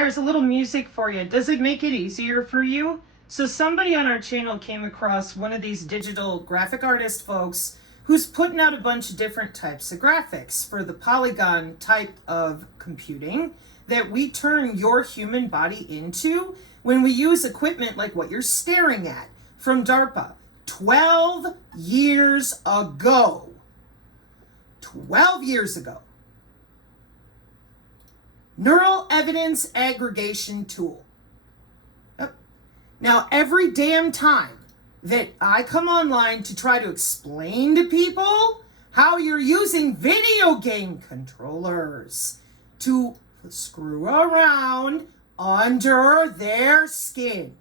There's a little music for you. Does it make it easier for you? So somebody on our channel came across one of these digital graphic artist folks who's putting out a bunch of different types of graphics for the polygon type of computing that we turn your human body into when we use equipment like what you're staring at from DARPA 12 years ago. 12 years ago. Neural evidence aggregation tool. Yep. Now, every damn time that I come online to try to explain to people how you're using video game controllers to screw around under their skin,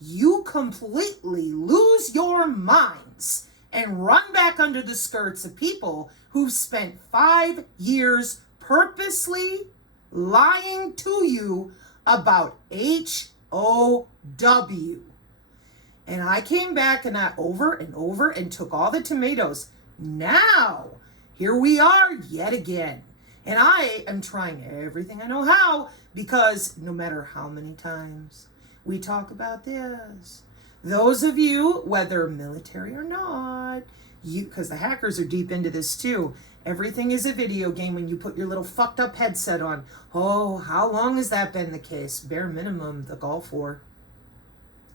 you completely lose your minds and run back under the skirts of people who've spent 5 years purposely lying to you about HOW. And I came back and I over and took all the tomatoes. Now, here we are yet again. And I am trying everything I know how, because no matter how many times we talk about this, those of you, whether military or not, because the hackers are deep into this too, everything is a video game when you put your little fucked up headset on. Oh, how long has that been the case? Bare minimum, the Gulf War.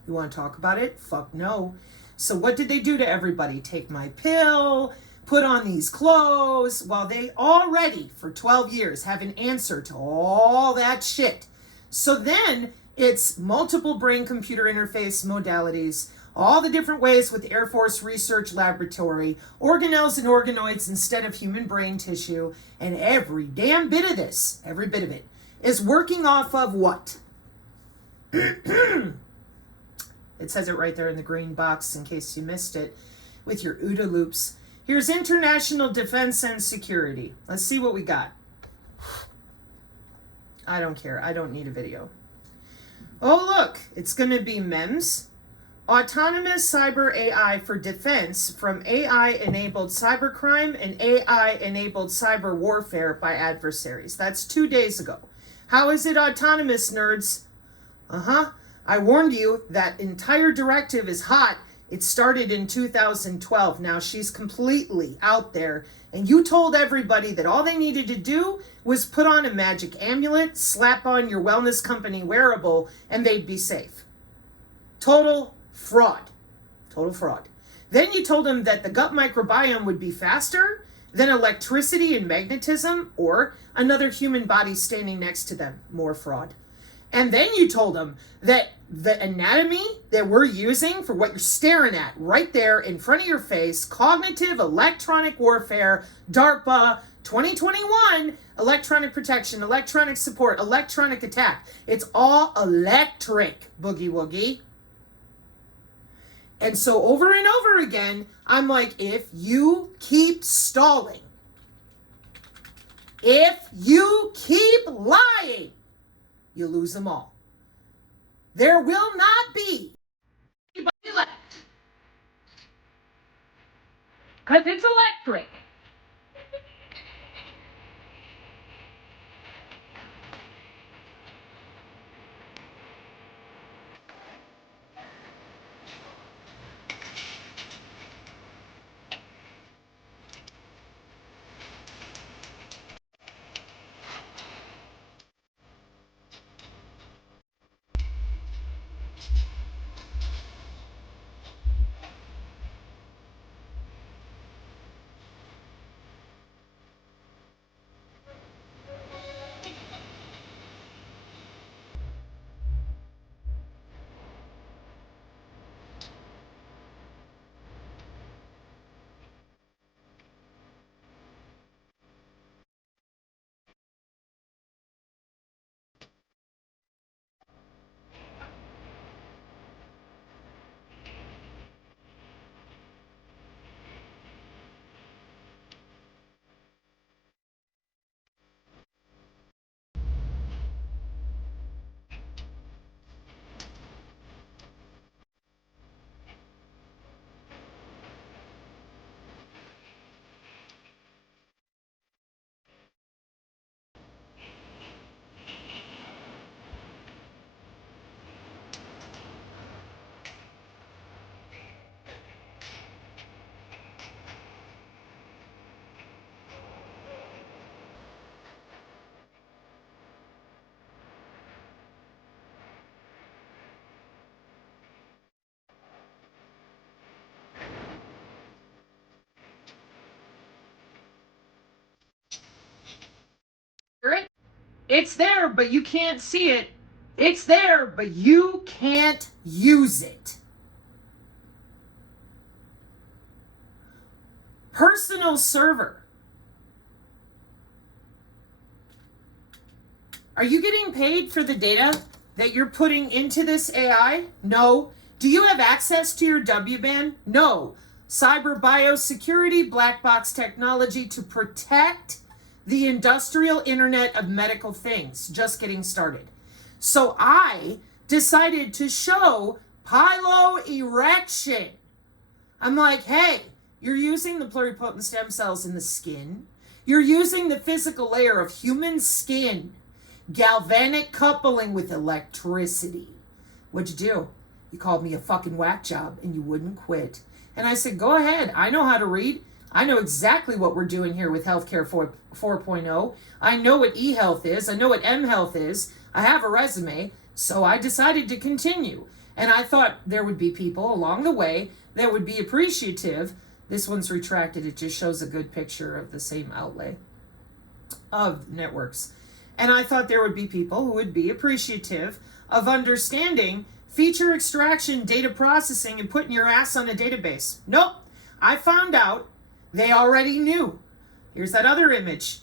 You want to talk about it? Fuck no. So what did they do to everybody? Take my pill, put on these clothes, while they already, for 12 years, have an answer to all that shit. So then it's multiple brain-computer interface modalities, all the different ways with Air Force Research Laboratory, organelles and organoids instead of human brain tissue, and every damn bit of this, every bit of it, is working off of what? It says it right there in the green box in case you missed it with your OODA loops. Here's international defense and security. Let's see what we got. I don't care. I don't need a video. Oh, look, it's going to be MEMS. Autonomous cyber AI for defense from AI-enabled cybercrime and AI-enabled cyber warfare by adversaries. That's 2 days ago. How is it autonomous, nerds? I warned you that entire directive is hot. It started in 2012. Now she's completely out there. And you told everybody that all they needed to do was put on a magic amulet, slap on your wellness company wearable, and they'd be safe. Total fraud. Total fraud. Then you told them that the gut microbiome would be faster than electricity and magnetism or another human body standing next to them. More fraud. And then you told them that the anatomy that we're using for what you're staring at right there in front of your face, cognitive electronic warfare, DARPA, 2021, electronic protection, electronic support, electronic attack. It's all electric, boogie woogie. And so over and over again, I'm like, if you keep stalling, if you keep lying, you lose them all. There will not be anybody left. Because it's electric. It's there, but you can't see it. It's there, but you can't use it. Personal server. Are you getting paid for the data that you're putting into this AI? No. Do you have access to your WBAN? No. Cyber biosecurity, black box technology to protect the industrial internet of medical things. Just getting started. So I decided to show piloerection. I'm like, hey, you're using the pluripotent stem cells in the skin. You're using the physical layer of human skin. Galvanic coupling with electricity. What'd you do? You called me a fucking whack job and you wouldn't quit. And I said, go ahead. I know how to read. I know exactly what we're doing here with Healthcare 4.0. I know what eHealth is. I know what mHealth is. I have a resume. So I decided to continue. And I thought there would be people along the way that would be appreciative. This one's retracted. It just shows a good picture of the same outlay of networks. And I thought there would be people who would be appreciative of understanding feature extraction, data processing, and putting your ass on a database. Nope. I found out they already knew. Here's that other image.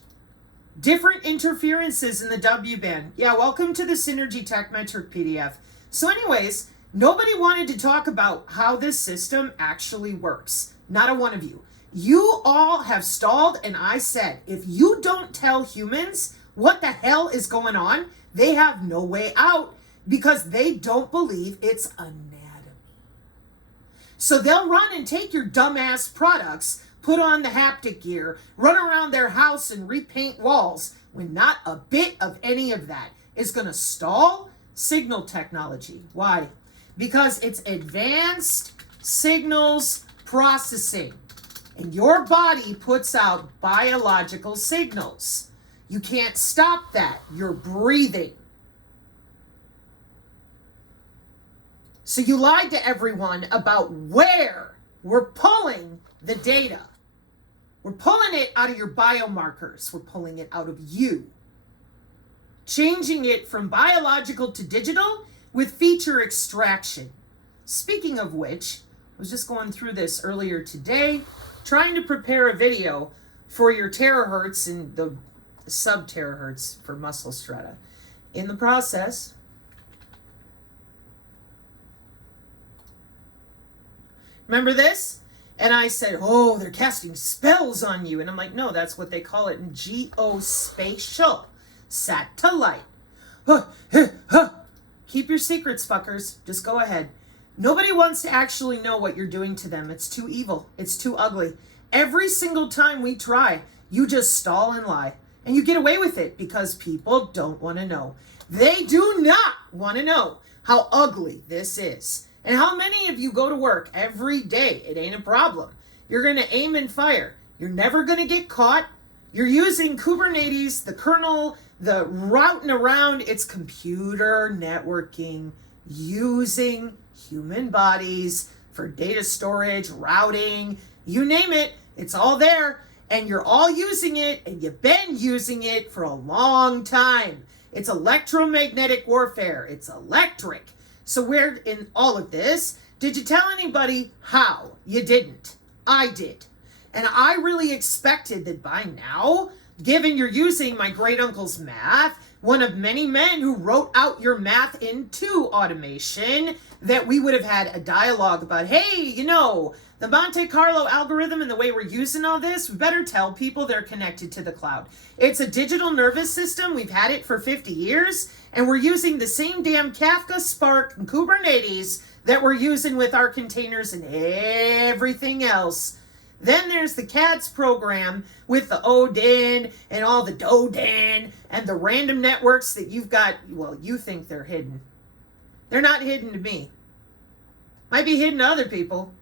Different interferences in the WBAN. Yeah, welcome to the Synergy Tech Metric PDF. So anyways, nobody wanted to talk about how this system actually works. Not a one of you. You all have stalled, and I said, if you don't tell humans what the hell is going on, they have no way out because they don't believe it's anatomy. So they'll run and take your dumbass products, put on the haptic gear, run around their house and repaint walls when not a bit of any of that is going to stall signal technology. Why? Because it's advanced signals processing, and your body puts out biological signals. You can't stop that. You're breathing. So you lied to everyone about where we're pulling the data. We're pulling it out of your biomarkers. We're pulling it out of you. Changing it from biological to digital with feature extraction. Speaking of which, I was just going through this earlier today, trying to prepare a video for your terahertz and the sub-terahertz for muscle strata. In the process, remember this? And I said, oh, they're casting spells on you. And I'm like, no, that's what they call it in geospatial satellite. Keep your secrets, fuckers. Just go ahead. Nobody wants to actually know what you're doing to them. It's too evil. It's too ugly. Every single time we try, you just stall and lie. And you get away with it because people don't want to know. They do not want to know how ugly this is. And how many of you go to work every day? It ain't a problem. You're going to aim and fire. You're never going to get caught. You're using Kubernetes, the kernel, the routing around. It's computer networking using human bodies for data storage, routing, you name it. It's all there. And you're all using it, and you've been using it for a long time. It's electromagnetic warfare. It's electric. So where in all of this, did you tell anybody how? You didn't. I did. And I really expected that by now, given you're using my great uncle's math, one of many men who wrote out your math into automation, that we would have had a dialogue about, hey, you know, the Monte Carlo algorithm and the way we're using all this, we better tell people they're connected to the cloud. It's a digital nervous system. We've had it for 50 years, and we're using the same damn Kafka, Spark, and Kubernetes that we're using with our containers and everything else. Then there's the CADS program with the Odin and all the Doden and the random networks that you've got. Well, you think they're hidden. They're not hidden to me. Might be hidden to other people.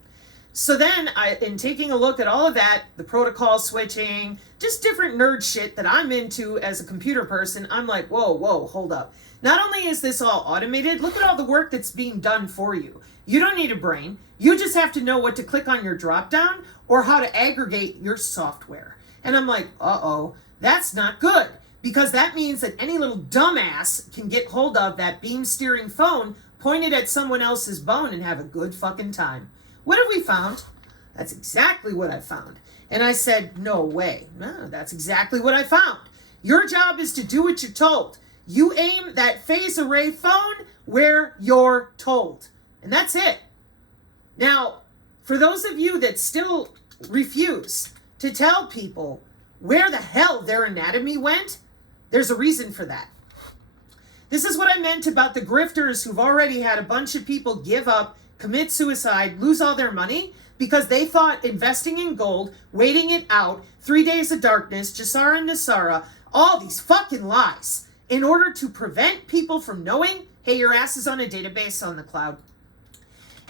So then, in taking a look at all of that, the protocol switching, just different nerd shit that I'm into as a computer person, I'm like, whoa, hold up. Not only is this all automated, look at all the work that's being done for you. You don't need a brain. You just have to know what to click on your dropdown or how to aggregate your software. And I'm like, uh-oh, that's not good. because that means that any little dumbass can get hold of that beam steering phone pointed at someone else's bone and have a good fucking time. What have we found? That's exactly what I found. And I said, no way. No, that's exactly what I found. Your job is to do what you're told. You aim that phase array phone where you're told. And that's it. Now, for those of you that still refuse to tell people where the hell their anatomy went, there's a reason for that. This is what I meant about the grifters who've already had a bunch of people give up, commit suicide, lose all their money, because they thought investing in gold, waiting it out, 3 days of darkness, Jasara and Nasara, all these fucking lies, in order to prevent people from knowing, hey, your ass is on a database on the cloud.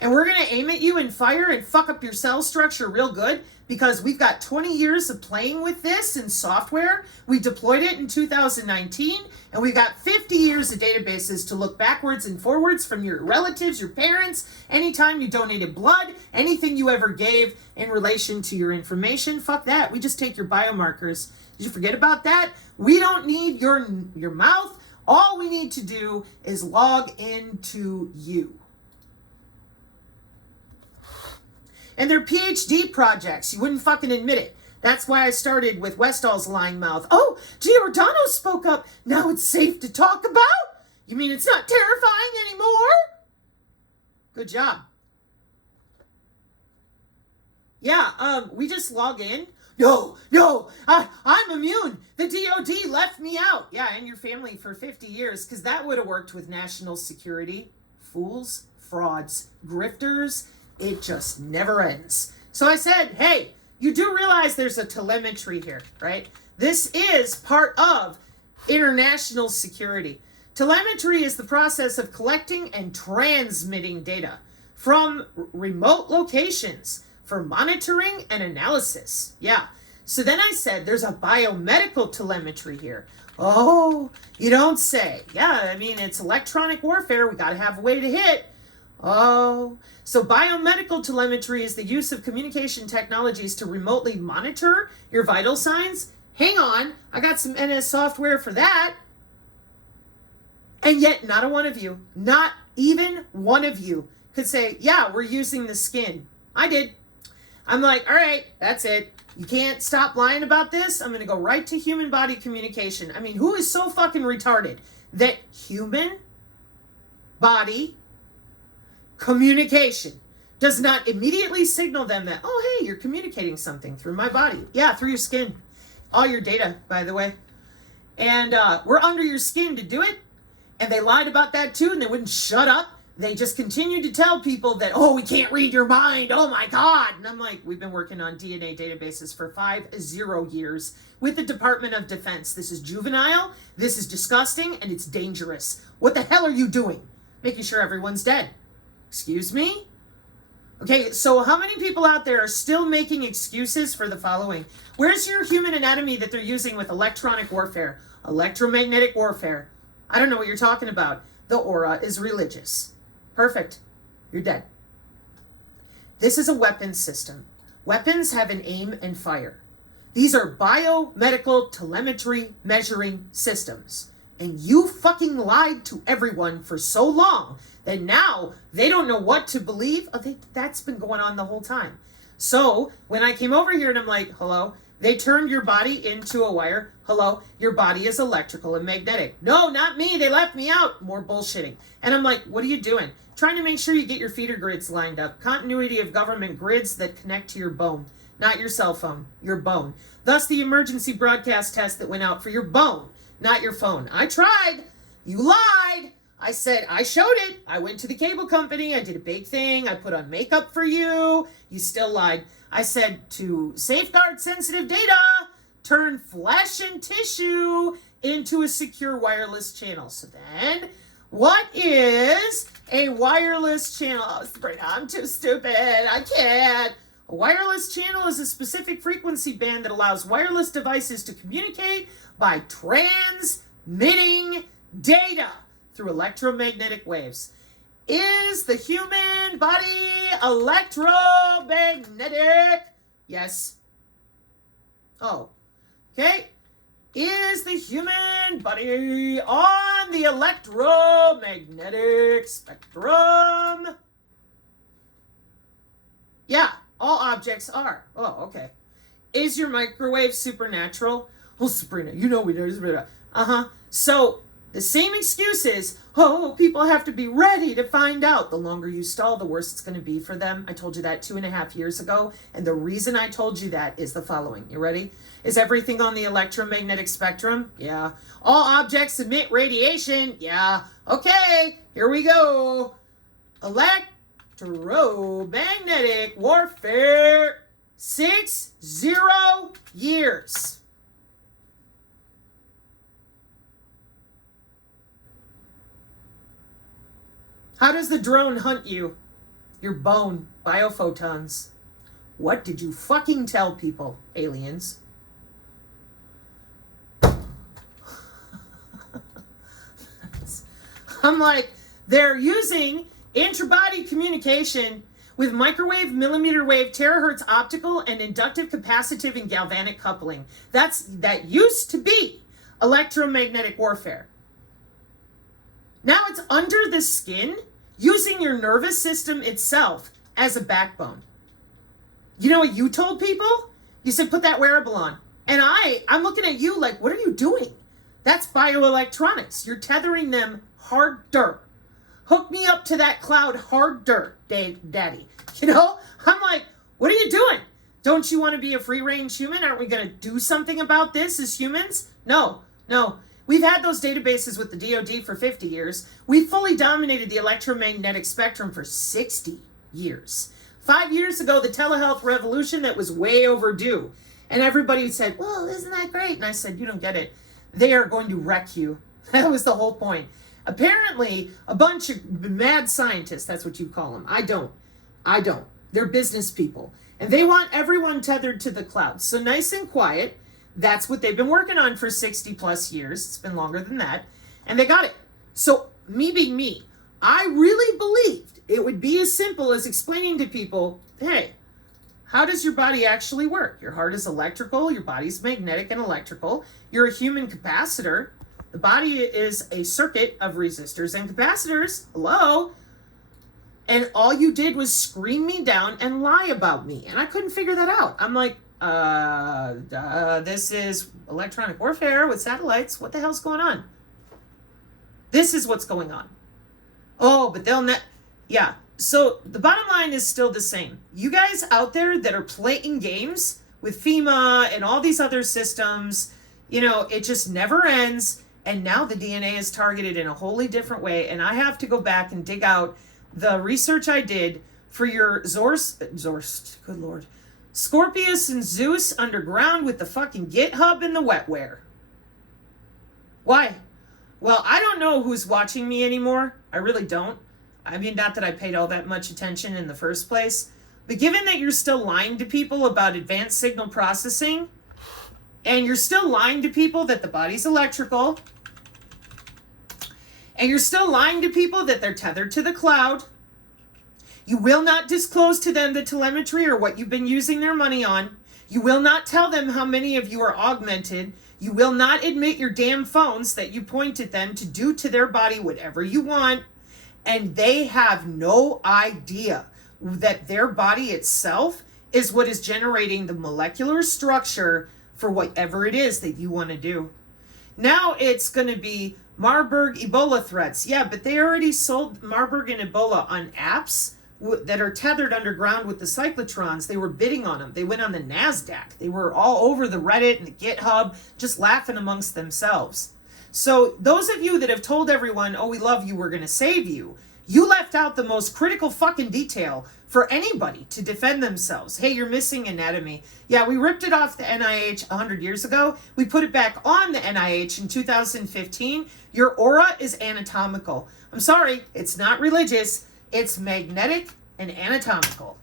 And we're going to aim at you and fire and fuck up your cell structure real good, because we've got 20 years of playing with this in software. We deployed it in 2019, and we've got 50 years of databases to look backwards and forwards from your relatives, your parents, anytime you donated blood, anything you ever gave in relation to your information. Fuck that. We just take your biomarkers. Did you forget about that? We don't need your mouth. All we need to do is log into you. And they're PhD projects. You wouldn't fucking admit it. That's why I started with Westall's lying mouth. Oh, Giordano spoke up. Now it's safe to talk about? You mean it's not terrifying anymore? Good job. Yeah, we just log in. No, I'm immune. The DOD left me out. Yeah, and your family for 50 years, because that would have worked with national security. Fools, frauds, grifters. It just never ends. So I said, hey, you do realize there's a telemetry here, right? This is part of international security. Telemetry is the process of collecting and transmitting data from remote locations for monitoring and analysis. Yeah. So then I said, there's a biomedical telemetry here. Oh, you don't say. Yeah, I mean, it's electronic warfare. We got to have a way to hit. Oh, so biomedical telemetry is the use of communication technologies to remotely monitor your vital signs. Hang on, I got some NS software for that. And yet not even one of you could say, yeah, we're using the skin. I did. I'm like, all right, that's it. You can't stop lying about this. I'm going to go right to human body communication. I mean, who is so fucking retarded that human body communication does not immediately signal them that, oh, hey, you're communicating something through my body. Yeah, through your skin. All your data, by the way. And we're under your skin to do it. And they lied about that too, and they wouldn't shut up. They just continued to tell people that, oh, we can't read your mind. Oh, my God. And I'm like, we've been working on DNA databases for 50 years with the Department of Defense. This is juvenile. This is disgusting, and it's dangerous. What the hell are you doing? Making sure everyone's dead. Excuse me? Okay, so how many people out there are still making excuses for the following? Where's your human anatomy that they're using with electronic warfare? Electromagnetic warfare. I don't know what you're talking about. The aura is religious. Perfect. You're dead. This is a weapons system. Weapons have an aim and fire. These are biomedical telemetry measuring systems. And you fucking lied to everyone for so long that now they don't know what to believe. Oh, that's been going on the whole time. So when I came over here and I'm like, hello, they turned your body into a wire. Hello, your body is electrical and magnetic. No, not me. They left me out. More bullshitting. And I'm like, what are you doing? Trying to make sure you get your feeder grids lined up. Continuity of government grids that connect to your bone. Not your cell phone, your bone. Thus the emergency broadcast test that went out for your bone, not your phone. I tried. You lied. I said, I showed it. I went to the cable company. I did a big thing. I put on makeup for you. You still lied. I said, to safeguard sensitive data, turn flesh and tissue into a secure wireless channel. So then, what is a wireless channel? Oh, Sabrina, I'm too stupid. I can't. A wireless channel is a specific frequency band that allows wireless devices to communicate by transmitting data through electromagnetic waves. Is the human body electromagnetic? Yes. Oh, okay. is the human body on the electromagnetic spectrum. Yeah, all objects are. Oh, okay. Is your microwave supernatural? Oh, Sabrina, you know we do. So the same excuse is, oh, people have to be ready to find out. The longer you stall, the worse it's going to be for them. I told you that 2.5 years ago. And the reason I told you that is the following. You ready? Is everything on the electromagnetic spectrum? Yeah. All objects emit radiation? Yeah. Okay, here we go. Electromagnetic warfare. 60 years. How does the drone hunt you? Your bone, biophotons. What did you fucking tell people, aliens? I'm like, they're using intra-body communication with microwave, millimeter wave, terahertz optical, and inductive, capacitive, and galvanic coupling. That used to be electromagnetic warfare. Now it's under the skin, using your nervous system itself as a backbone. You know what you told people? You said, put that wearable on. And I'm looking at you like, what are you doing? That's bioelectronics. You're tethering them harder. Hook me up to that cloud harder, daddy. You know? I'm like, what are you doing? Don't you want to be a free-range human? Aren't we going to do something about this as humans? No. We've had those databases with the DoD for 50 years. We fully dominated the electromagnetic spectrum for 60 years. 5 years ago, the telehealth revolution that was way overdue. And everybody said, well, isn't that great? And I said, you don't get it. They are going to wreck you. That was the whole point. Apparently, a bunch of mad scientists, that's what you call them. I don't. They're business people. And they want everyone tethered to the cloud. So nice and quiet. That's what they've been working on for 60 plus years. It's been longer than that. And they got it. So me being me, I really believed it would be as simple as explaining to people, hey, how does your body actually work? Your heart is electrical. Your body's magnetic and electrical. You're a human capacitor. The body is a circuit of resistors and capacitors. Hello? And all you did was scream me down and lie about me. And I couldn't figure that out. I'm like, this is electronic warfare with satellites. What the hell's going on? This is what's going on. Oh, but yeah. So the bottom line is still the same. You guys out there that are playing games with FEMA and all these other systems, you know, it just never ends. And now the DNA is targeted in a wholly different way. And I have to go back and dig out the research I did for your good Lord, Scorpius and Zeus underground with the fucking GitHub and the wetware. Why? Well, I don't know who's watching me anymore. I really don't. I mean, not that I paid all that much attention in the first place. But given that you're still lying to people about advanced signal processing, and you're still lying to people that the body's electrical, and you're still lying to people that they're tethered to the cloud, you will not disclose to them the telemetry or what you've been using their money on. You will not tell them how many of you are augmented. You will not admit your damn phones that you point at them to do to their body whatever you want. And they have no idea that their body itself is what is generating the molecular structure for whatever it is that you want to do. Now it's going to be Marburg Ebola threats. Yeah, but they already sold Marburg and Ebola on apps that are tethered underground with the cyclotrons. They were bidding on them. They went on the NASDAQ. They were all over the Reddit and the GitHub, just laughing amongst themselves. So those of you that have told everyone, oh, we love you, we're going to save you, you left out the most critical fucking detail for anybody to defend themselves. Hey, you're missing anatomy. Yeah, we ripped it off the NIH 100 years ago. We put it back on the NIH in 2015. Your aura is anatomical. I'm sorry, it's not religious. It's magnetic and anatomical.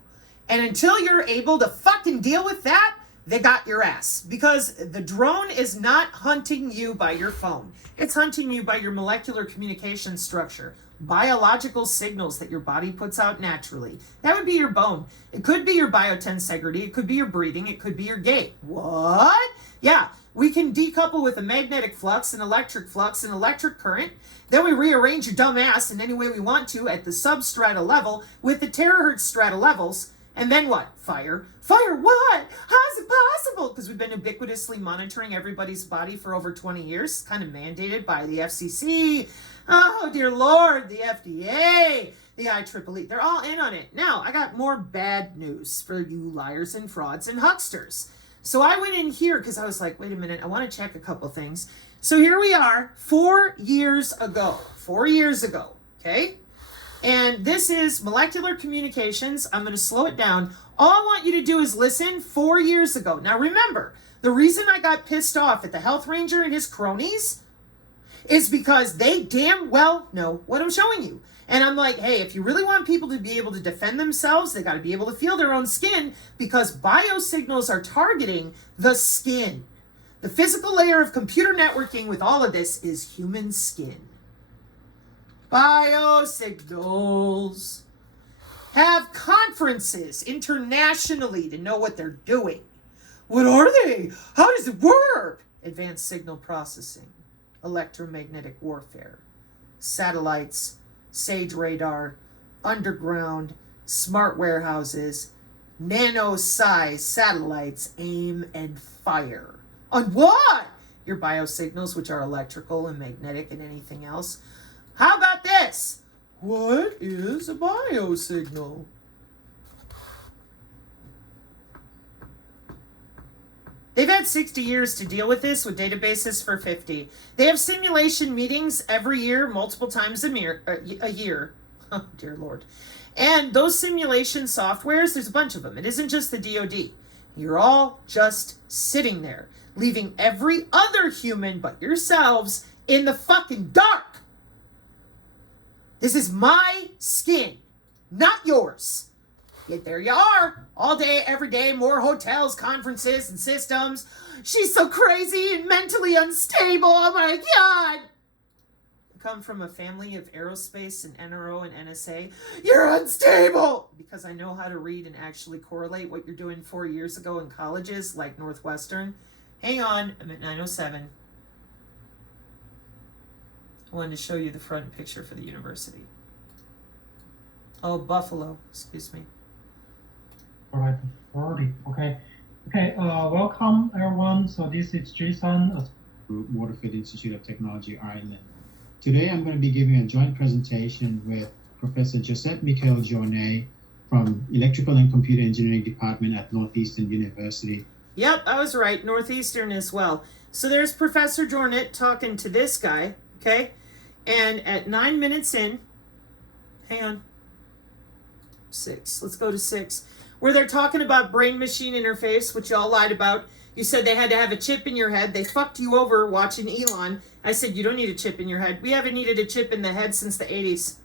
And until you're able to fucking deal with that, they got your ass. Because the drone is not hunting you by your phone. It's hunting you by your molecular communication structure. Biological signals that your body puts out naturally. That would be your bone. It could be your biotensegrity. It could be your breathing. It could be your gait. What? Yeah. We can decouple with a magnetic flux, an electric current. Then we rearrange your dumb ass in any way we want to at the substrata level with the terahertz strata levels. And then what? Fire. Fire what? How is it possible? Because we've been ubiquitously monitoring everybody's body for over 20 years, kind of mandated by the FCC. Oh, dear Lord, the FDA, the IEEE. They're all in on it. Now, I got more bad news for you liars and frauds and hucksters. So I went in here because I was like, wait a minute, I want to check a couple things. So here we are, 4 years ago, okay? And this is molecular communications. I'm going to slow it down. All I want you to do is listen 4 years ago. Now remember, the reason I got pissed off at the health ranger and his cronies is because they damn well know what I'm showing you. And I'm like, hey, if you really want people to be able to defend themselves, they got to be able to feel their own skin, because biosignals are targeting the skin. The physical layer of computer networking with all of this is human skin. Biosignals have conferences internationally to know what they're doing. What are they? How does it work? Advanced signal processing, electromagnetic warfare, satellites, SAGE radar, underground, smart warehouses, nano-size satellites, aim and fire. On what? Your biosignals, which are electrical and magnetic and anything else. How about this? What is a biosignal? They've had 60 years to deal with this with databases for 50. They have simulation meetings every year, multiple times a year. Oh, dear Lord. And those simulation softwares, there's a bunch of them. It isn't just the DoD. You're all just sitting there, leaving every other human but yourselves in the fucking dark. This is my skin, not yours. Yet there you are, all day, every day, more hotels, conferences, and systems. She's so crazy and mentally unstable, oh my God. I come from a family of aerospace and NRO and NSA. You're unstable! Because I know how to read and actually correlate what you're doing 4 years ago in colleges like Northwestern. Hang on, I'm at 9:07. I wanted to show you the front picture for the university. Oh, Buffalo, excuse me. All right, 40. Okay. Welcome everyone. So this is Jason, Waterfield Institute of Technology, Ireland. Today I'm going to be giving a joint presentation with Professor Josette Michael-Journet from Electrical and Computer Engineering Department at Northeastern University. Yep, I was right, Northeastern as well. So there's Professor Journet talking to this guy, okay? And at 9 minutes in, hang on, 6, let's go to 6. Where they're talking about brain-machine interface, which y'all lied about. You said they had to have a chip in your head. They fucked you over watching Elon. I said, you don't need a chip in your head. We haven't needed a chip in the head since the 80s.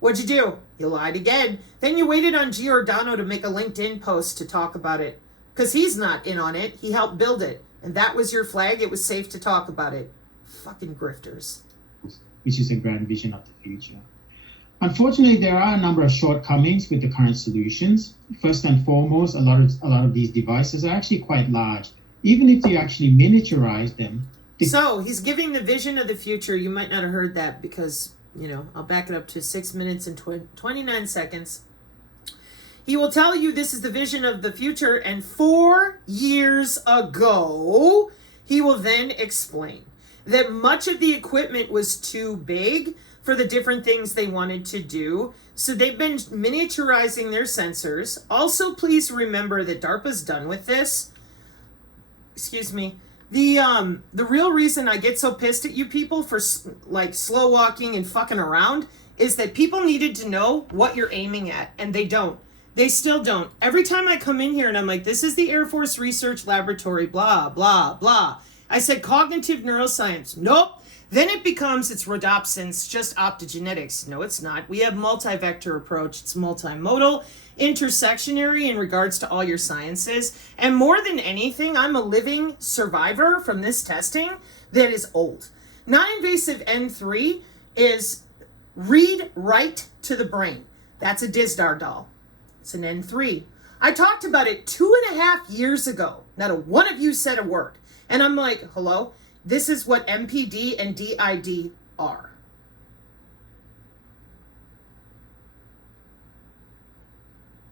What'd you do? You lied again. Then you waited on Giordano to make a LinkedIn post to talk about it. Because he's not in on it. He helped build it. And that was your flag. It was safe to talk about it. Fucking grifters. Which is a grand vision of the future. Unfortunately, there are a number of shortcomings with the current solutions. First and foremost, a lot of these devices are actually quite large. Even if you actually miniaturize them. So he's giving the vision of the future. You might not have heard that because, I'll back it up to 6 minutes and 29 seconds. He will tell you this is the vision of the future, and 4 years ago, he will then explain that much of the equipment was too big for the different things they wanted to do. So they've been miniaturizing their sensors. Also, please remember that DARPA's done with this. Excuse me. The real reason I get so pissed at you people for slow walking and fucking around is that people needed to know what you're aiming at, and they don't. They still don't. Every time I come in here and I'm like, this is the Air Force Research Laboratory, blah, blah, blah. I said cognitive neuroscience. Nope. Then it becomes, it's rhodopsin, it's just optogenetics. No, it's not. We have multi-vector approach. It's multimodal, intersectionary in regards to all your sciences. And more than anything, I'm a living survivor from this testing that is old. Non-invasive N3 is read right to the brain. That's a Dizdar doll. It's an N3. I talked about it 2.5 years ago. Not a one of you said a word. And I'm like, hello? This is what MPD and DID are.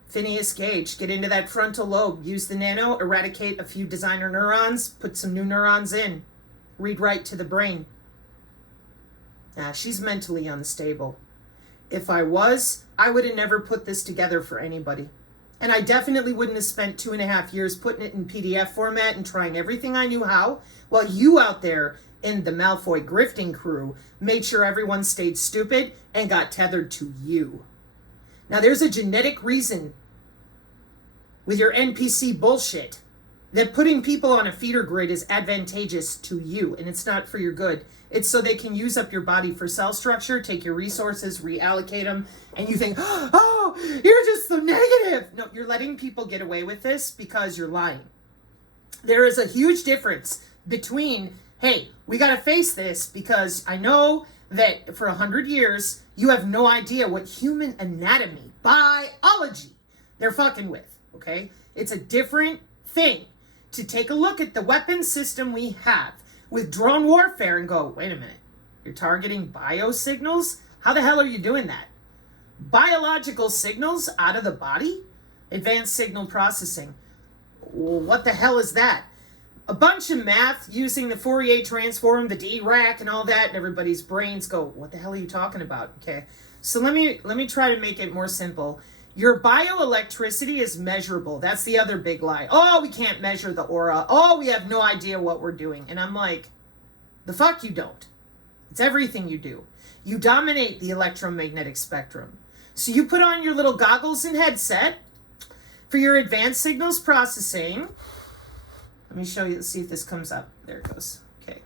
Phineas Gage, get into that frontal lobe, use the nano, eradicate a few designer neurons, put some new neurons in, read right to the brain. Nah, she's mentally unstable. If I was, I would have never put this together for anybody. And I definitely wouldn't have spent 2.5 years putting it in PDF format and trying everything I knew how, while you out there in the Malfoy grifting crew made sure everyone stayed stupid and got tethered to you. Now there's a genetic reason with your NPC bullshit that putting people on a feeder grid is advantageous to you, and it's not for your good. It's so they can use up your body for cell structure, take your resources, reallocate them, and you think, oh, you're just so negative. No, you're letting people get away with this because you're lying. There is a huge difference between, hey, we got to face this because I know that for 100 years, you have no idea what human anatomy, biology, they're fucking with, okay? It's a different thing to take a look at the weapon system we have with drone warfare and go, wait a minute, you're targeting biosignals? How the hell are you doing that? Biological signals out of the body? Advanced signal processing. What the hell is that? A bunch of math using the Fourier transform, the DRAC and all that, and everybody's brains go, what the hell are you talking about? Okay, so let me try to make it more simple. Your bioelectricity is measurable. That's the other big lie. Oh, we can't measure the aura. Oh, we have no idea what we're doing. And I'm like, the fuck you don't. It's everything you do. You dominate the electromagnetic spectrum. So you put on your little goggles and headset for your advanced signals processing. Let me show you, let's see if this comes up. There it goes. Okay.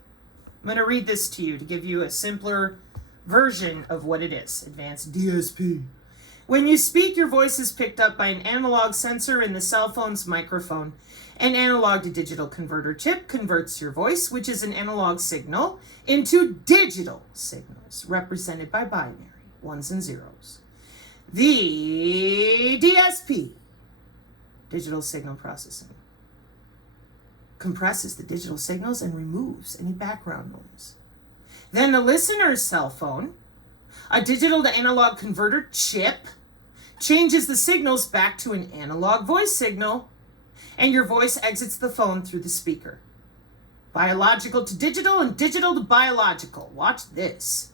I'm going to read this to you to give you a simpler version of what it is. Advanced DSP. When you speak, your voice is picked up by an analog sensor in the cell phone's microphone. An analog to digital converter chip converts your voice, which is an analog signal, into digital signals, represented by binary, ones and zeros. The DSP, digital signal processing, compresses the digital signals and removes any background noise. Then the listener's cell phone, a digital to analog converter chip, changes the signals back to an analog voice signal, and your voice exits the phone through the speaker. Biological to digital and digital to biological. Watch this.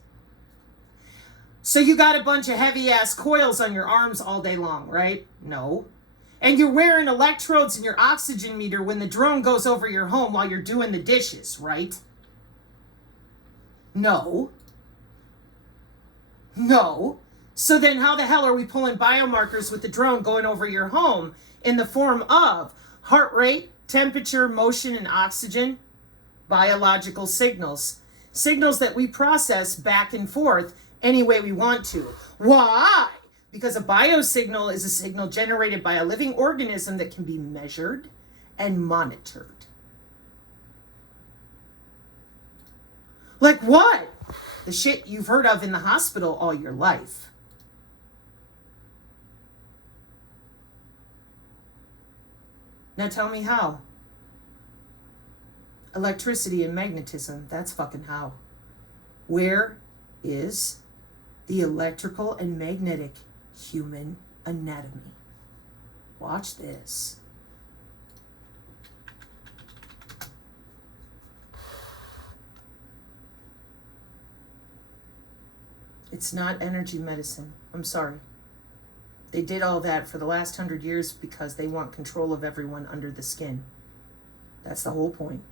So you got a bunch of heavy-ass coils on your arms all day long, right? No. And you're wearing electrodes in your oxygen meter when the drone goes over your home while you're doing the dishes, right? No. No. So then how the hell are we pulling biomarkers with the drone going over your home in the form of heart rate, temperature, motion, and oxygen? Biological signals. Signals that we process back and forth any way we want to. Why? Because a biosignal is a signal generated by a living organism that can be measured and monitored. Like what? The shit you've heard of in the hospital all your life. Now tell me how. Electricity and magnetism, that's fucking how. Where is the electrical and magnetic human anatomy? Watch this. It's not energy medicine. I'm sorry. They did all that for the last 100 years because they want control of everyone under the skin. That's the whole point.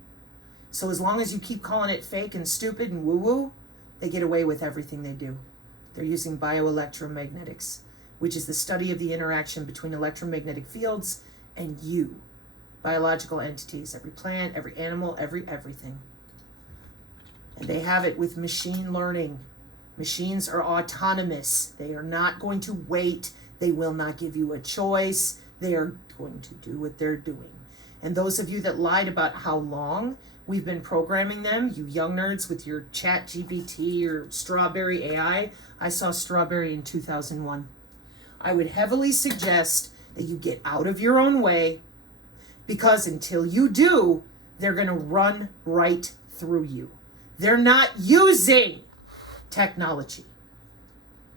So as long as you keep calling it fake and stupid and woo-woo, they get away with everything they do. They're using bioelectromagnetics, which is the study of the interaction between electromagnetic fields and you. Biological entities, every plant, every animal, everything. And they have it with machine learning. Machines are autonomous. They are not going to wait. They will not give you a choice. They are going to do what they're doing. And those of you that lied about how long we've been programming them, you young nerds with your chat GPT or Strawberry AI, I saw Strawberry in 2001. I would heavily suggest that you get out of your own way, because until you do, they're going to run right through you. They're not using technology.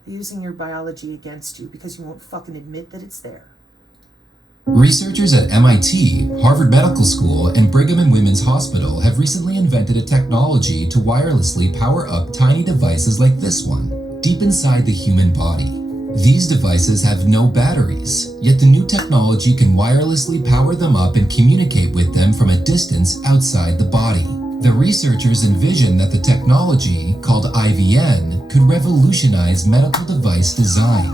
They're using your biology against you because you won't fucking admit that it's there. Researchers at MIT, Harvard Medical School, and Brigham and Women's Hospital have recently invented a technology to wirelessly power up tiny devices like this one, deep inside the human body. These devices have no batteries, yet the new technology can wirelessly power them up and communicate with them from a distance outside the body. The researchers envision that the technology, called IVN, could revolutionize medical device design.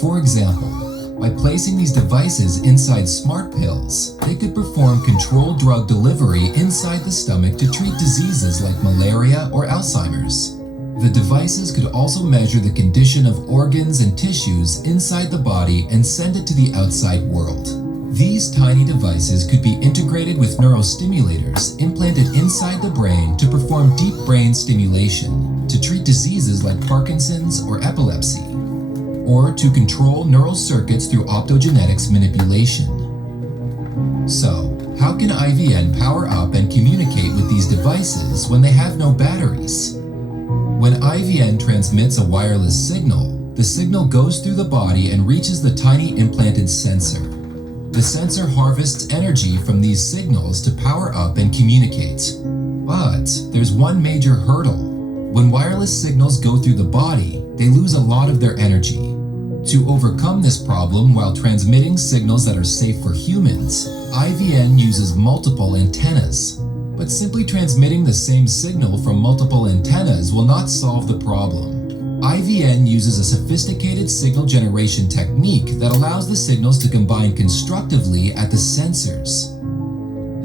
For example, by placing these devices inside smart pills, they could perform controlled drug delivery inside the stomach to treat diseases like malaria or Alzheimer's. The devices could also measure the condition of organs and tissues inside the body and send it to the outside world. These tiny devices could be integrated with neurostimulators implanted inside the brain to perform deep brain stimulation, to treat diseases like Parkinson's or epilepsy, or to control neural circuits through optogenetics manipulation. So, how can IVN power up and communicate with these devices when they have no batteries? When IVN transmits a wireless signal, the signal goes through the body and reaches the tiny implanted sensor. The sensor harvests energy from these signals to power up and communicate. But there's one major hurdle. When wireless signals go through the body, they lose a lot of their energy. To overcome this problem while transmitting signals that are safe for humans, IVN uses multiple antennas. But simply transmitting the same signal from multiple antennas will not solve the problem. IVN uses a sophisticated signal generation technique that allows the signals to combine constructively at the sensors.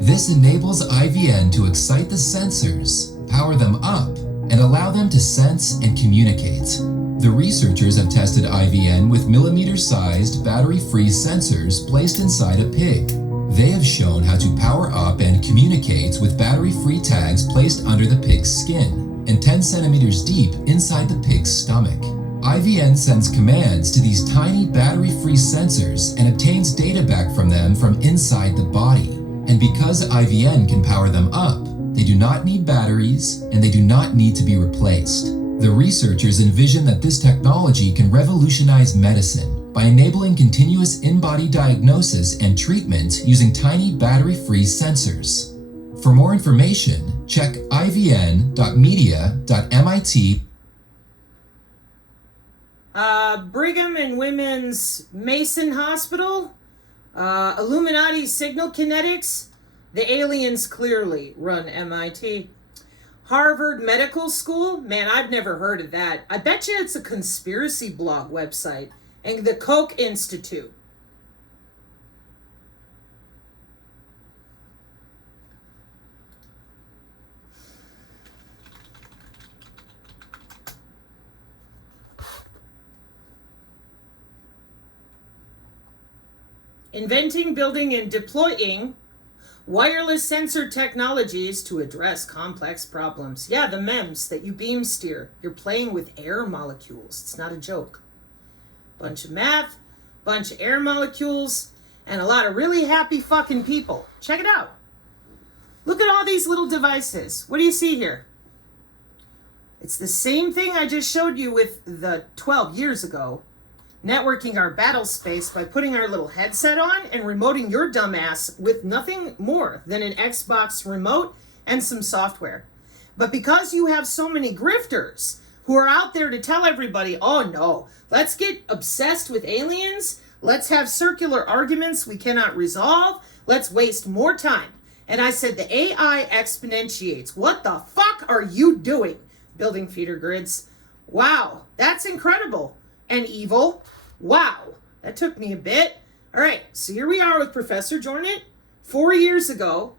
This enables IVN to excite the sensors, power them up, and allow them to sense and communicate. The researchers have tested IVN with millimeter-sized, battery-free sensors placed inside a pig. They have shown how to power up and communicate with battery-free tags placed under the pig's skin and 10 centimeters deep inside the pig's stomach. IVN sends commands to these tiny battery-free sensors and obtains data back from them from inside the body. And because IVN can power them up, they do not need batteries and they do not need to be replaced. The researchers envision that this technology can revolutionize medicine by enabling continuous in-body diagnosis and treatment using tiny battery-free sensors. For more information, check ivn.media.mit. Brigham and Women's Mason Hospital, Illuminati Signal Kinetics, the aliens clearly run MIT. Harvard Medical School, man, I've never heard of that. I bet you it's a conspiracy blog website. And the Koch Institute. Inventing, building, and deploying wireless sensor technologies to address complex problems. Yeah, the MEMS that you beam steer. You're playing with air molecules. It's not a joke. Bunch of math, bunch of air molecules, and a lot of really happy fucking people. Check it out. Look at all these little devices. What do you see here? It's the same thing I just showed you with the 12 years ago. Networking our battle space by putting our little headset on and remoting your dumbass with nothing more than an Xbox remote and some software. But because you have so many grifters who are out there to tell everybody, oh no, let's get obsessed with aliens, let's have circular arguments we cannot resolve, let's waste more time. And I said the AI exponentiates. What the fuck are you doing? Building feeder grids. Wow, that's incredible. And evil. Wow, that took me a bit. All right, so here we are with Professor Jornet. 4 years ago,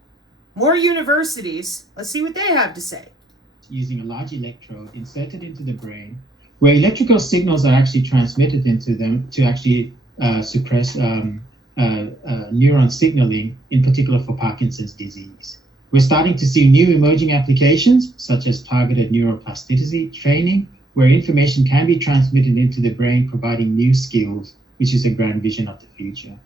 more universities. Let's see what they have to say. Using a large electrode inserted into the brain, where electrical signals are actually transmitted into them to actually suppress neuron signaling, in particular for Parkinson's disease. We're starting to see new emerging applications, such as targeted neuroplasticity training, where information can be transmitted into the brain, providing new skills, which is a grand vision of the future.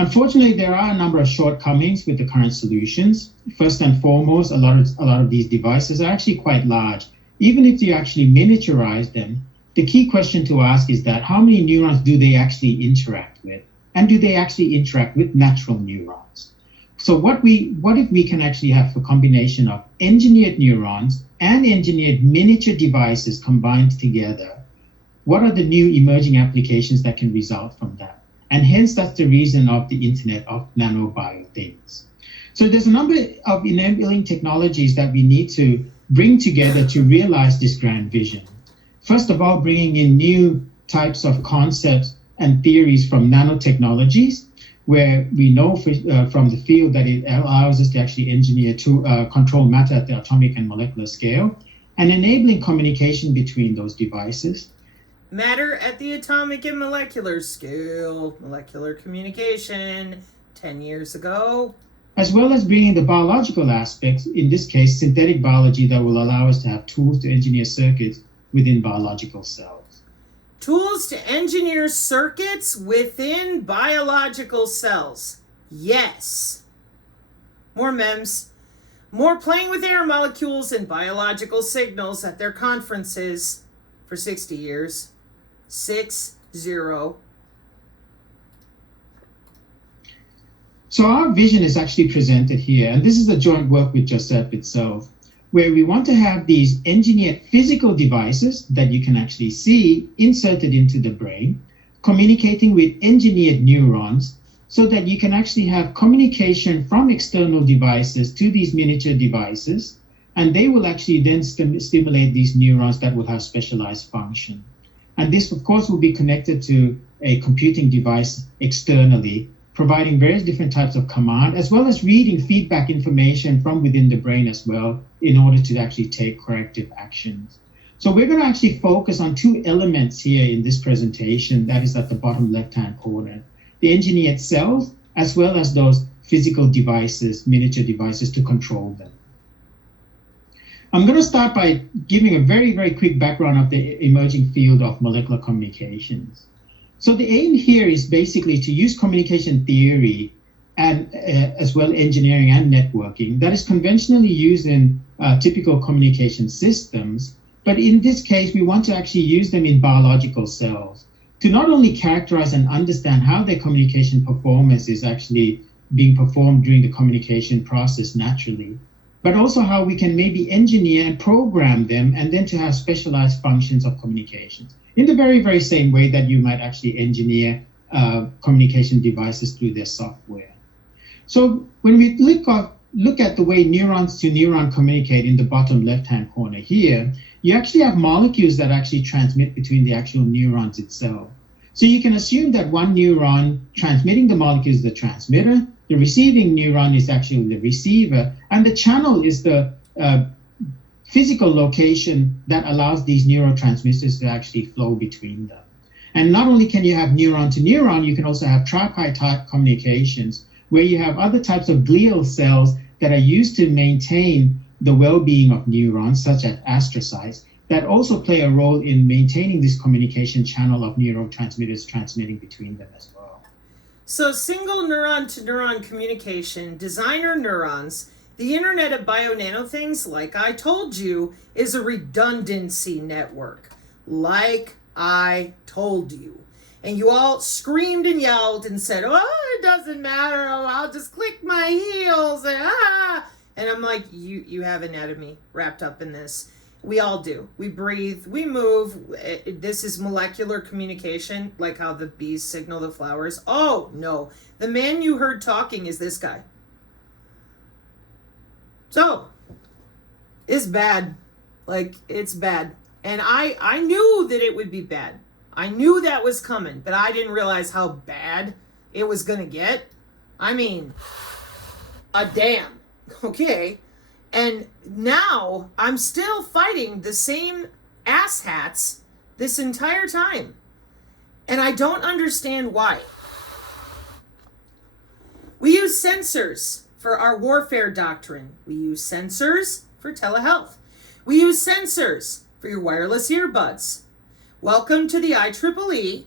Unfortunately, there are a number of shortcomings with the current solutions. First and foremost, a lot of these devices are actually quite large. Even if you actually miniaturize them, the key question to ask is that how many neurons do they actually interact with? And do they actually interact with natural neurons? So what if we can actually have a combination of engineered neurons and engineered miniature devices combined together? What are the new emerging applications that can result from that? And hence, that's the reason of the Internet of Nanobio Things. So there's a number of enabling technologies that we need to bring together to realize this grand vision. First of all, bringing in new types of concepts and theories from nanotechnologies, where we know from the field that it allows us to actually engineer to control matter at the atomic and molecular scale, and enabling communication between those devices. Matter at the atomic and molecular scale, molecular communication, 10 years ago. As well as bringing the biological aspects, in this case, synthetic biology, that will allow us to have tools to engineer circuits within biological cells. Tools to engineer circuits within biological cells. Yes. More MEMS. More playing with air molecules and biological signals at their conferences for 60 years. 6-0. So our vision is actually presented here, and this is a joint work with Joseph itself, where we want to have these engineered physical devices that you can actually see inserted into the brain, communicating with engineered neurons, so that you can actually have communication from external devices to these miniature devices, and they will actually then stimulate these neurons that will have specialized function. And this, of course, will be connected to a computing device externally, providing various different types of command, as well as reading feedback information from within the brain as well, in order to actually take corrective actions. So we're going to actually focus on two elements here in this presentation, that is at the bottom left-hand corner: the engineered cells, as well as those physical devices, miniature devices to control them. I'm going to start by giving a very, very quick background of the emerging field of molecular communications. So the aim here is basically to use communication theory and as well engineering and networking that is conventionally used in typical communication systems. But in this case, we want to actually use them in biological cells to not only characterize and understand how their communication performance is actually being performed during the communication process naturally, but also how we can maybe engineer and program them and then to have specialized functions of communications in the very, very same way that you might actually engineer communication devices through their software. So when we look at the way neurons to neuron communicate in the bottom left-hand corner here, you actually have molecules that actually transmit between the actual neurons itself. So you can assume that one neuron transmitting the molecule is the transmitter, the receiving neuron is actually the receiver, and the channel is the physical location that allows these neurotransmitters to actually flow between them. And not only can you have neuron to neuron, you can also have tripartite communications, where you have other types of glial cells that are used to maintain the well-being of neurons, such as astrocytes, that also play a role in maintaining this communication channel of neurotransmitters transmitting between them as well. So single neuron to neuron communication, designer neurons, the Internet of Bio-Nano-Things, like I told you, is a redundancy network. Like I told you. And you all screamed and yelled and said, oh, it doesn't matter. Oh, I'll just click my heels. And I'm like, you have anatomy wrapped up in this. We all do. We breathe, we move. This is molecular communication, like how the bees signal the flowers. Oh, no. The man you heard talking is this guy. So, it's bad. Like, it's bad. And I knew that it would be bad. I knew that was coming, but I didn't realize how bad it was going to get. I mean, a damn. Okay. And now I'm still fighting the same asshats this entire time. And I don't understand why. We use sensors for our warfare doctrine. We use sensors for telehealth. We use sensors for your wireless earbuds. Welcome to the IEEE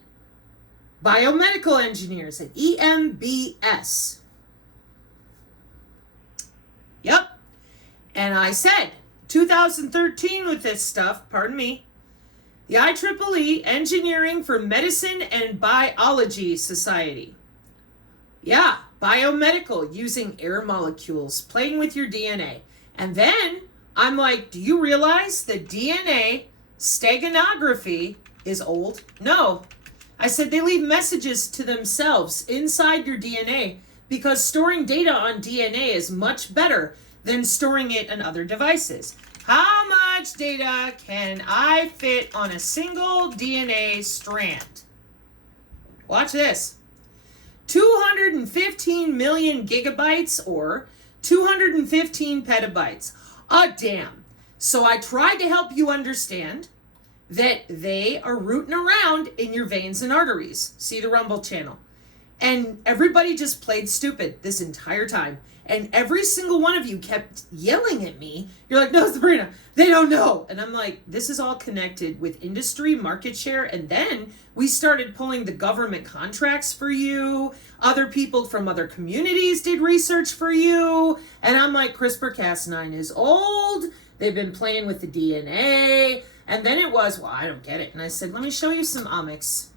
biomedical engineers at EMBS. Yep. And I said, 2013 with this stuff, pardon me, the IEEE Engineering for Medicine and Biology Society. Yeah, biomedical, using air molecules, playing with your DNA. And then I'm like, do you realize that DNA steganography is old? No. I said they leave messages to themselves inside your DNA because storing data on DNA is much better than storing it on other devices. How much data can I fit on a single DNA strand? Watch this. 215 million gigabytes or 215 petabytes. Damn. So I tried to help you understand that they are rooting around in your veins and arteries. See the Rumble channel. And everybody just played stupid this entire time. And every single one of you kept yelling at me. You're like, no, Sabrina, they don't know. And I'm like, this is all connected with industry, market share. And then we started pulling the government contracts for you. Other people from other communities did research for you. And I'm like, CRISPR-Cas9 is old. They've been playing with the DNA. And then it was, well, I don't get it. And I said, let me show you some omics.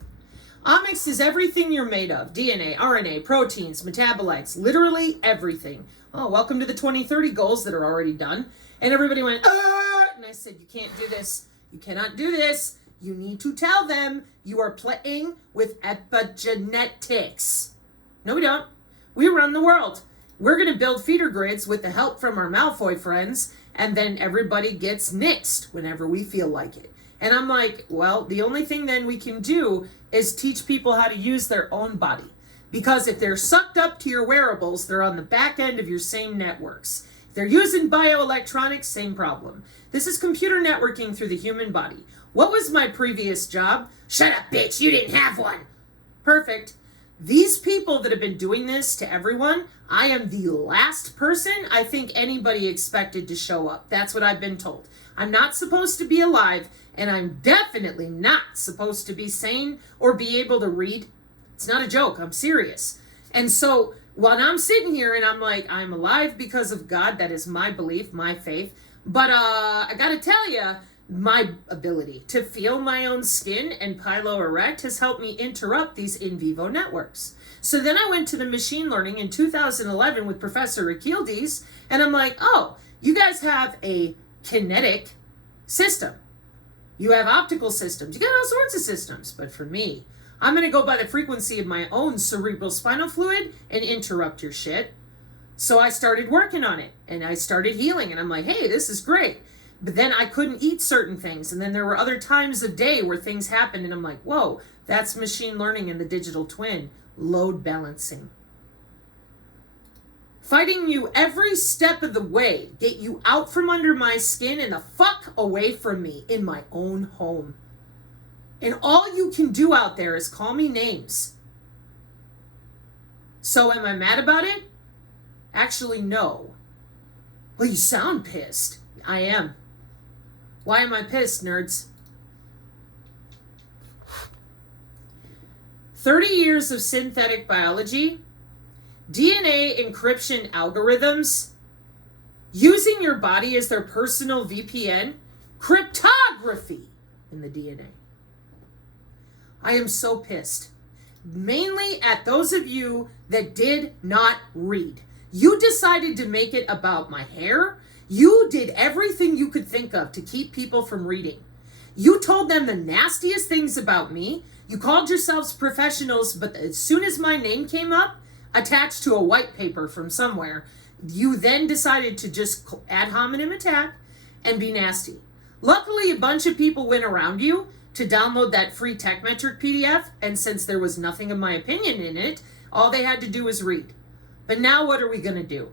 Omics is everything you're made of. DNA, RNA, proteins, metabolites, literally everything. Oh, welcome to the 2030 goals that are already done. And everybody went, and I said, you can't do this. You cannot do this. You need to tell them you are playing with epigenetics. No, we don't. We run the world. We're going to build feeder grids with the help from our Malfoy friends, and then everybody gets nixed whenever we feel like it. And I'm like, well, the only thing then we can do is teach people how to use their own body. Because if they're sucked up to your wearables, they're on the back end of your same networks. If they're using bioelectronics, same problem. This is computer networking through the human body. What was my previous job? Shut up, bitch, you didn't have one. Perfect. These people that have been doing this to everyone, I am the last person I think anybody expected to show up. That's what I've been told. I'm not supposed to be alive, and I'm definitely not supposed to be sane or be able to read. It's not a joke. I'm serious. And so when I'm sitting here and I'm like, I'm alive because of God, that is my belief, my faith. But I got to tell you, my ability to feel my own skin and piloerect has helped me interrupt these in vivo networks. So then I went to the machine learning in 2011 with Professor Akildes, and I'm like, oh, you guys have a kinetic system. You have optical systems. You got all sorts of systems. But for me, I'm going to go by the frequency of my own cerebral spinal fluid and interrupt your shit. So I started working on it, and I started healing, and I'm like, hey, this is great. But then I couldn't eat certain things, and then there were other times of day where things happened, and I'm like, whoa, that's machine learning and the digital twin, load balancing. Fighting you every step of the way, get you out from under my skin and the fuck away from me in my own home. And all you can do out there is call me names. So am I mad about it? Actually, no. Well, you sound pissed. I am. Why am I pissed, nerds? 30 years of synthetic biology, DNA encryption algorithms, using your body as their personal VPN, cryptography in the DNA. I am so pissed. Mainly at those of you that did not read. You decided to make it about my hair. You did everything you could think of to keep people from reading. You told them the nastiest things about me. You called yourselves professionals, but as soon as my name came up, attached to a white paper from somewhere, you then decided to just ad hominem attack and be nasty. Luckily, a bunch of people went around you to download that free TechMetric PDF, and since there was nothing of my opinion in it, all they had to do was read. But now what are we going to do?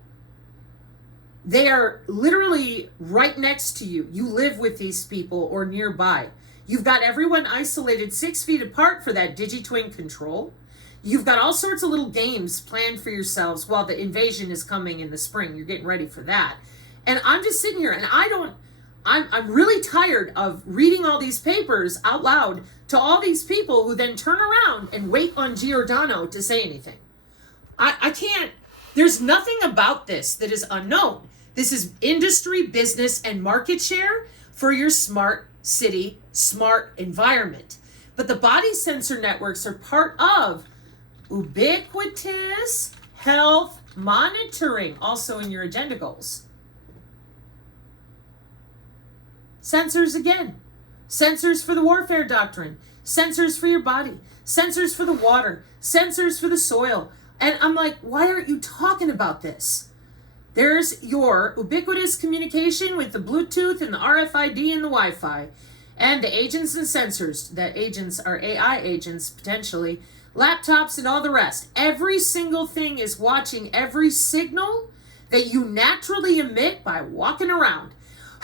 They are literally right next to you. You live with these people or nearby. You've got everyone isolated 6 feet apart for that DigiTwin control. You've got all sorts of little games planned for yourselves while the invasion is coming in the spring. You're getting ready for that. And I'm just sitting here and I'm really tired of reading all these papers out loud to all these people who then turn around and wait on Giordano to say anything. I can't, there's nothing about this that is unknown. This is industry, business, and market share for your smart city, smart environment. But the body sensor networks are part of ubiquitous health monitoring, also in your agenda goals. Sensors again. Sensors for the warfare doctrine. Sensors for your body. Sensors for the water. Sensors for the soil. And I'm like, why aren't you talking about this? There's your ubiquitous communication with the Bluetooth and the RFID and the Wi-Fi. And the agents and sensors. That agents are AI agents, potentially. Laptops and all the rest. Every single thing is watching every signal that you naturally emit by walking around.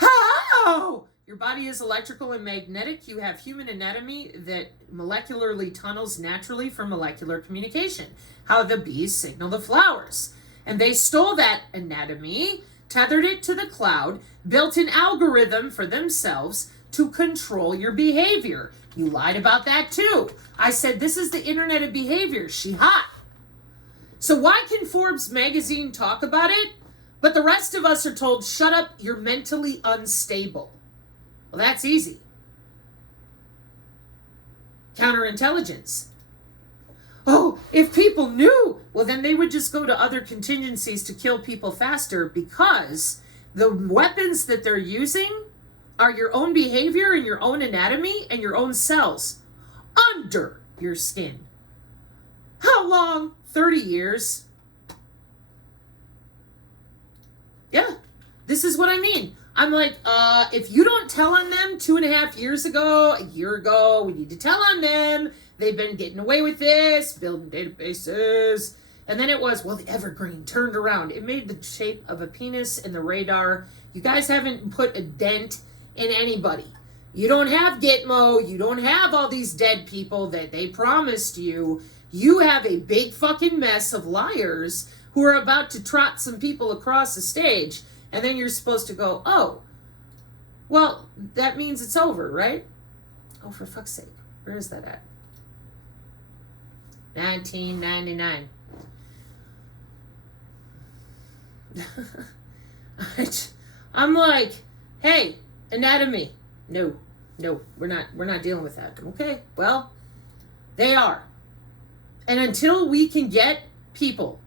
Oh! Your body is electrical and magnetic. You have human anatomy that molecularly tunnels naturally for molecular communication. How the bees signal the flowers. And they stole that anatomy, tethered it to the cloud, built an algorithm for themselves to control your behavior. You lied about that too. I said, this is the internet of behavior. She hot. So why can Forbes magazine talk about it, but the rest of us are told, shut up, you're mentally unstable? Well, that's easy. Counterintelligence. Oh, if people knew, well, then they would just go to other contingencies to kill people faster, because the weapons that they're using are your own behavior and your own anatomy and your own cells under your skin. How long? 30 years. Yeah, this is what I mean. I'm like, if you don't tell on them 2.5 years ago, a year ago, we need to tell on them. They've been getting away with this, building databases. And then it was, well, the evergreen turned around. It made the shape of a penis in the radar. You guys haven't put a dent in anybody. You don't have Gitmo. You don't have all these dead people that they promised you. You have a big fucking mess of liars who are about to trot some people across the stage. And then you're supposed to go, oh, well, that means it's over, right? Oh, for fuck's sake. Where is that at? 1999. I'm like, hey, anatomy. No, we're not dealing with that. Okay, well, they are. And until we can get people,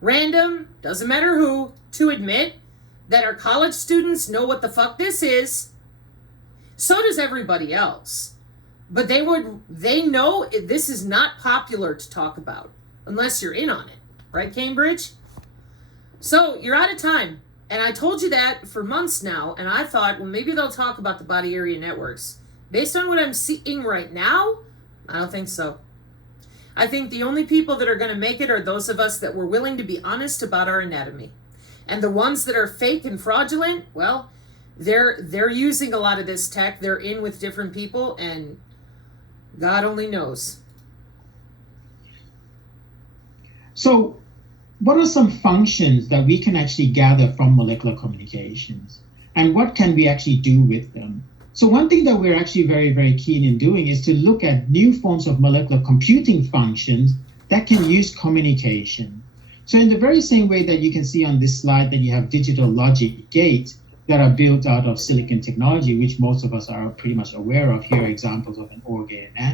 random, doesn't matter who, to admit that our college students know what the fuck this is, so does everybody else. But they know this is not popular to talk about unless you're in on it. Right, Cambridge? So you're out of time. And I told you that for months now, and I thought, well, maybe they'll talk about the body area networks. Based on what I'm seeing right now, I don't think so. I think the only people that are going to make it are those of us that were willing to be honest about our anatomy. And the ones that are fake and fraudulent, well, they're using a lot of this tech. They're in with different people, and God only knows. So what are some functions that we can actually gather from molecular communications? And what can we actually do with them? So one thing that we're actually very, very keen in doing is to look at new forms of molecular computing functions that can use communication. So in the very same way that you can see on this slide that you have digital logic gates that are built out of silicon technology, which most of us are pretty much aware of. Here are examples of an OR gate and AND